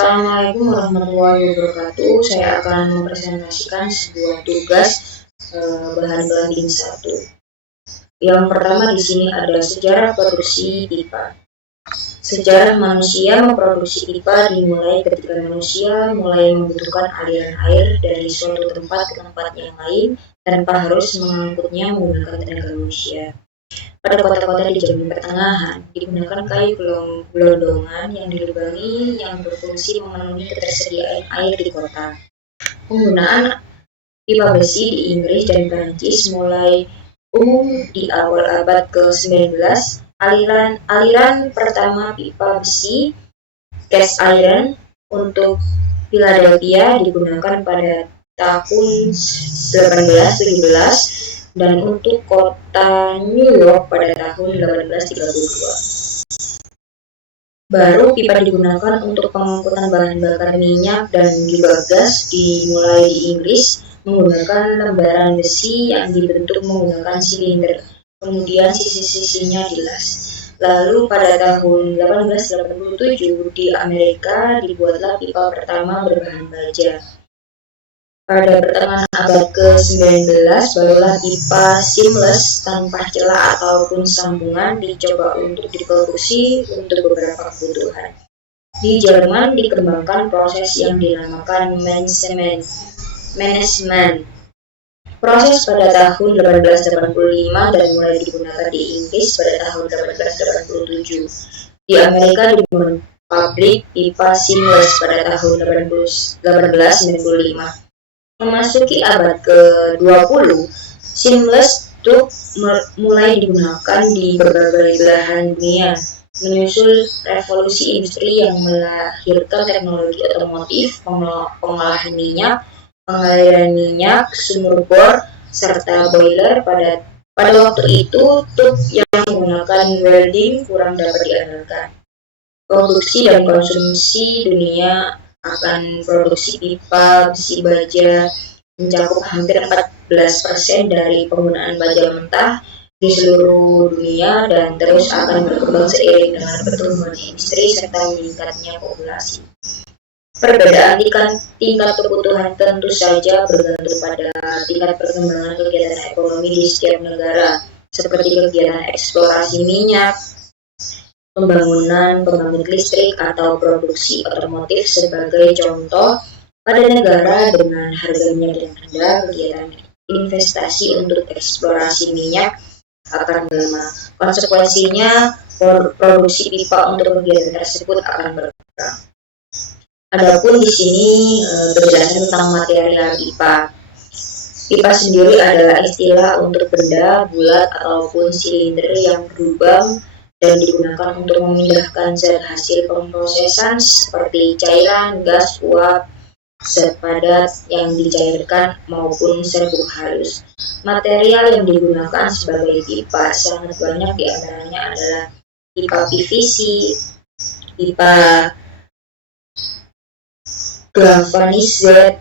Assalamualaikum warahmatullahi wabarakatuh. Saya akan mempresentasikan sebuah tugas bahan pelajaran 1. Yang pertama di sini ada sejarah produksi pipa. Sejarah manusia memproduksi pipa dimulai ketika manusia mulai membutuhkan aliran air dari suatu tempat ke tempat yang lain tanpa harus mengangkutnya menggunakan tenaga manusia. Pada kota-kota di zaman pertengahan, digunakan kayu gelondongan yang dilubangi yang berfungsi memenuhi ketersediaan air di kota. Penggunaan pipa besi di Inggris dan Prancis mulai umum di awal abad ke-19. Aliran pertama pipa besi, cast iron, untuk Philadelphia digunakan pada tahun 1817 dan untuk kota New York pada tahun 1832. Baru pipa digunakan untuk pengangkutan bahan bakar minyak dan juga gas dimulai di Inggris menggunakan lembaran besi yang dibentuk menggunakan silinder, kemudian sisi-sisinya dilas. Lalu pada tahun 1887 di Amerika dibuatlah pipa pertama berbahan baja. Pada pertengahan abad ke-19 barulah pipa seamless tanpa celah ataupun sambungan dicoba untuk diproduksi untuk beberapa kebutuhan. Di Jerman dikembangkan proses yang dinamakan management. Proses pada tahun 1885 dan mulai digunakan di Inggris pada tahun 1887. Di Amerika dibangun pabrik pipa seamless pada tahun 1895. Memasuki abad ke-20, seamless tube mulai digunakan di berbagai belahan dunia, menyusul revolusi industri yang melahirkan teknologi otomotif, pengolahan minyak, pengaliran minyak, sumur bor, serta boiler. Pada waktu itu, tube yang menggunakan welding kurang dapat diandalkan. Produksi dan konsumsi dunia akan produksi pipa besi baja mencakup hampir 14% dari penggunaan baja mentah di seluruh dunia dan terus akan berkembang seiring dengan pertumbuhan industri serta meningkatnya populasi. Perbedaan tingkat kebutuhan tentu saja bergantung pada tingkat perkembangan kegiatan ekonomi di setiap negara, seperti kegiatan eksplorasi minyak, pembangunan pembangkit listrik atau produksi otomotif sebagai contoh. Pada negara dengan harga minyak yang rendah, kegiatan investasi untuk eksplorasi minyak akan melemah. Konsekuensinya, produksi pipa untuk kegiatan tersebut akan berkurang. Adapun di sini berjelaskan tentang material pipa. Pipa sendiri adalah istilah untuk benda bulat ataupun silinder yang berlubang dan digunakan untuk memindahkan zat hasil pemrosesan seperti cairan, gas, uap, zat padat yang dicairkan maupun serbuk halus. Material yang digunakan sebagai pipa sangat banyak, diantaranya adalah pipa PVC, pipa galvanized,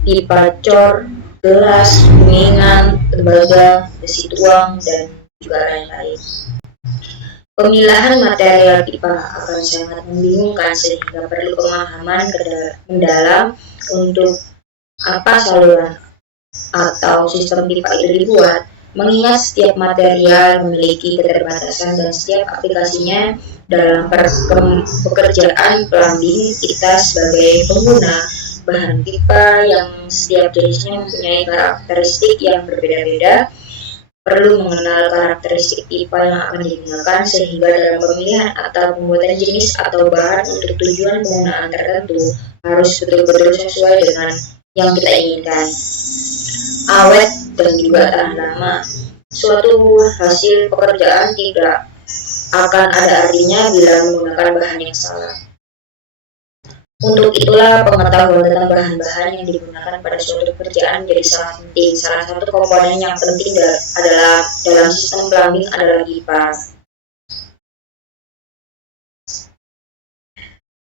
pipa cor, gelas, kuningan, tembaga, besi tuang, dan juga lain-lain. Pemilahan material pipa akan sangat membingungkan sehingga perlu pemahaman mendalam untuk apa saluran atau sistem pipa itu dibuat, mengingat setiap material memiliki keterbatasan dan setiap aplikasinya dalam pekerjaan plumbing. Kita sebagai pengguna bahan pipa yang setiap jenisnya mempunyai karakteristik yang berbeda-beda, perlu mengenal karakteristik pipa yang akan digunakan sehingga dalam pemilihan atau pembuatan jenis atau bahan untuk tujuan penggunaan tertentu harus betul-betul sesuai dengan yang kita inginkan, awet dan juga tahan lama. Suatu hasil pekerjaan tidak akan ada artinya bila menggunakan bahan yang salah. Untuk itulah pengetahuan tentang bahan-bahan yang digunakan pada suatu pekerjaan menjadi sangat penting. Salah satu komponen yang penting adalah dalam sistem plumbing adalah pipa.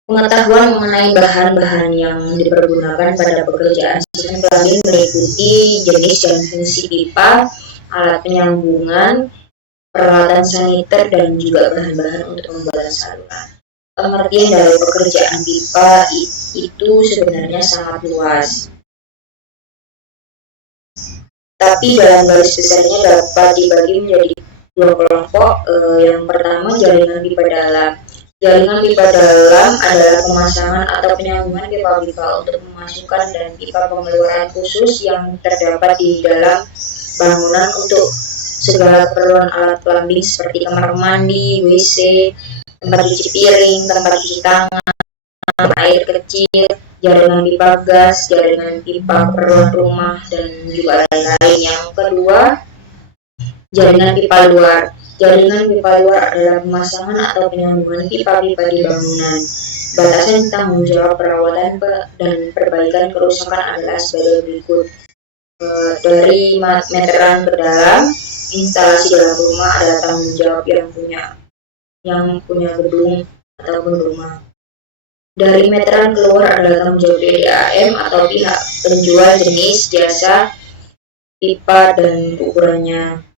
Pengetahuan mengenai bahan-bahan yang dipergunakan pada pekerjaan sistem plumbing meliputi jenis dan fungsi pipa, alat penyambungan, peralatan saniter, dan juga bahan-bahan untuk pembuatan saluran. pengertian dari pekerjaan pipa itu sebenarnya sangat luas. Tapi dalam garis besarnya dapat dibagi menjadi dua kelompok. Yang pertama, jaringan pipa dalam. Jaringan pipa dalam adalah pemasangan atau penyambungan pipa-pipa untuk memasukkan dan pipa pengeluaran khusus yang terdapat di dalam bangunan untuk segala keperluan alat plumbing seperti kamar mandi, WC, tempat cuci piring, tempat cuci tangan, air kecil, jaringan pipa gas, jaringan pipa keperluan rumah, dan juga lain-lain. Yang kedua, jaringan pipa luar. Jaringan pipa luar adalah pemasangan atau penyambungan pipa-pipa di bangunan. Batasan tanggung jawab perawatan dan perbaikan kerusakan adalah sebagai berikut. Dari meteran ke dalam, instalasi dalam rumah adalah tanggung jawab yang punya gedung ataupun rumah. Dari meteran keluar adalah tanggung jawab PDAM atau pihak penjual jenis jasa pipa dan ukurannya.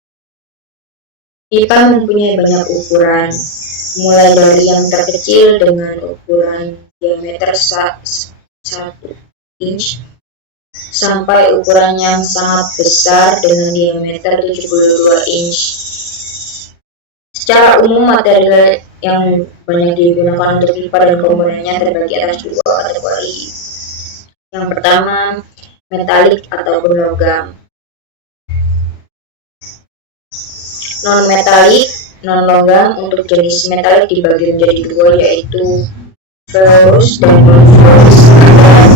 Pipa mempunyai banyak ukuran, mulai dari yang terkecil dengan ukuran diameter 1 inch sampai ukuran yang sangat besar dengan diameter 72 inch. Secara umum, material yang banyak digunakan untuk pipa dan komponennya terbagi atas dua kategori. Yang pertama, metalik ataupun logam. Non-metalik, non-logam. Untuk jenis metalik dibagi menjadi dua, yaitu ferrous dan non-ferrous.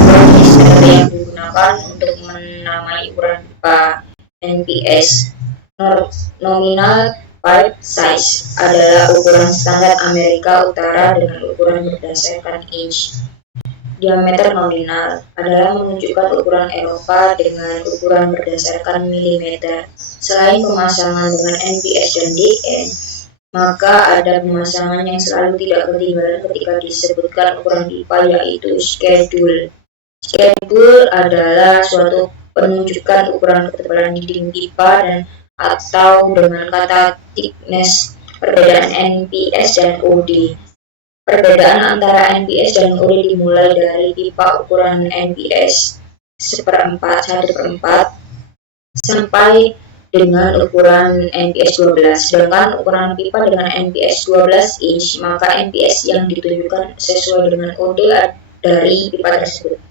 Ferrous yang digunakan untuk menamai ukuran pipa NPS. Nominal pipe size adalah ukuran standar Amerika Utara dengan ukuran berdasarkan inch. Diameter nominal adalah menunjukkan ukuran Eropa dengan ukuran berdasarkan milimeter. Selain pemasangan dengan NPS dan DN, maka ada pemasangan yang selalu tidak ketinggalan ketika disebutkan ukuran pipa, yaitu schedule. Schedule adalah suatu penunjukan ukuran ketebalan dinding pipa dan atau dengan kata thickness. Perbedaan NPS dan OD. Perbedaan antara NPS dan OD dimulai dari pipa ukuran NPS 1/4 sampai dengan ukuran NPS 12. Sedangkan ukuran pipa dengan NPS 12 inch, maka NPS yang ditunjukkan sesuai dengan OD dari pipa tersebut.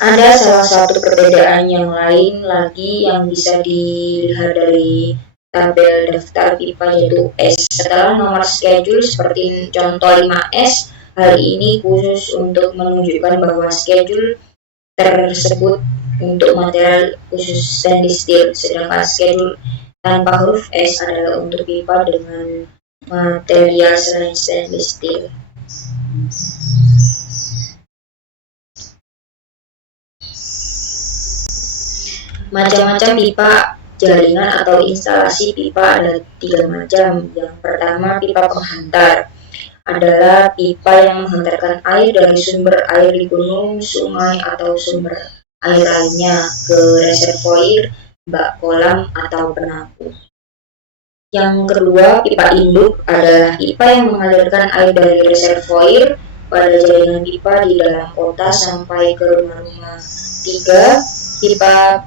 Ada salah satu perbedaan yang lain lagi yang bisa dilihat dari tabel daftar pipa, yaitu S. Setelah nomor schedule seperti contoh 5S, hal ini khusus untuk menunjukkan bahwa schedule tersebut untuk material khusus stainless steel, sedangkan schedule tanpa huruf S adalah untuk pipa dengan material selain stainless steel. Macam-macam pipa jaringan atau instalasi pipa ada 3 macam. Yang pertama, pipa penghantar adalah pipa yang menghantarkan air dari sumber air di gunung, sungai, atau sumber air lainnya ke reservoir, bak kolam, atau penampung. Yang kedua, pipa induk adalah pipa yang mengalirkan air dari reservoir pada jaringan pipa di dalam kota sampai ke rumah-rumah. 3. Pipa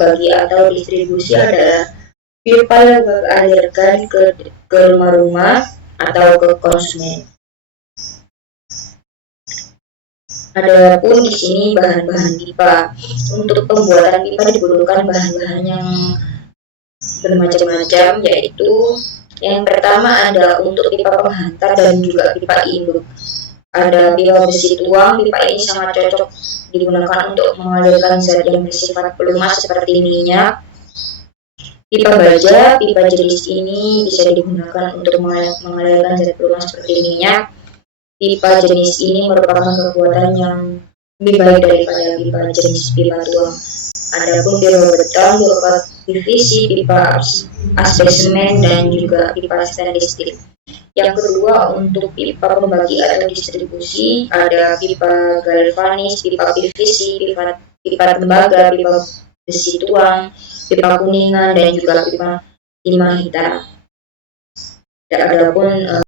bagi atau distribusi adalah pipa yang mengalirkan ke rumah-rumah atau ke konsumen. Adapun di sini bahan-bahan pipa. Untuk pembuatan pipa dibutuhkan bahan-bahan yang bermacam-macam, yaitu yang pertama ada untuk pipa penghantar dan juga pipa induk. Ada pipa besi tuang. Pipa ini sangat cocok digunakan untuk mengalirkan zat yang bersifat pelumas seperti minyak. Pipa baja. Pipa jenis ini bisa digunakan untuk mengalirkan zat pelumas seperti minyak. Pipa jenis ini merupakan kekuatan yang lebih baik daripada pipa jenis pipa tuang. Adapun pipa beton, pipa PVC, pipa asbesmen, dan juga pipa stainless steel. Yang kedua, untuk pipa pembagi atau distribusi ada pipa galvanis, pipa PVC, pipa tembaga, pipa besi tuang, pipa kuningan, dan juga pipa timah hitam. Adapun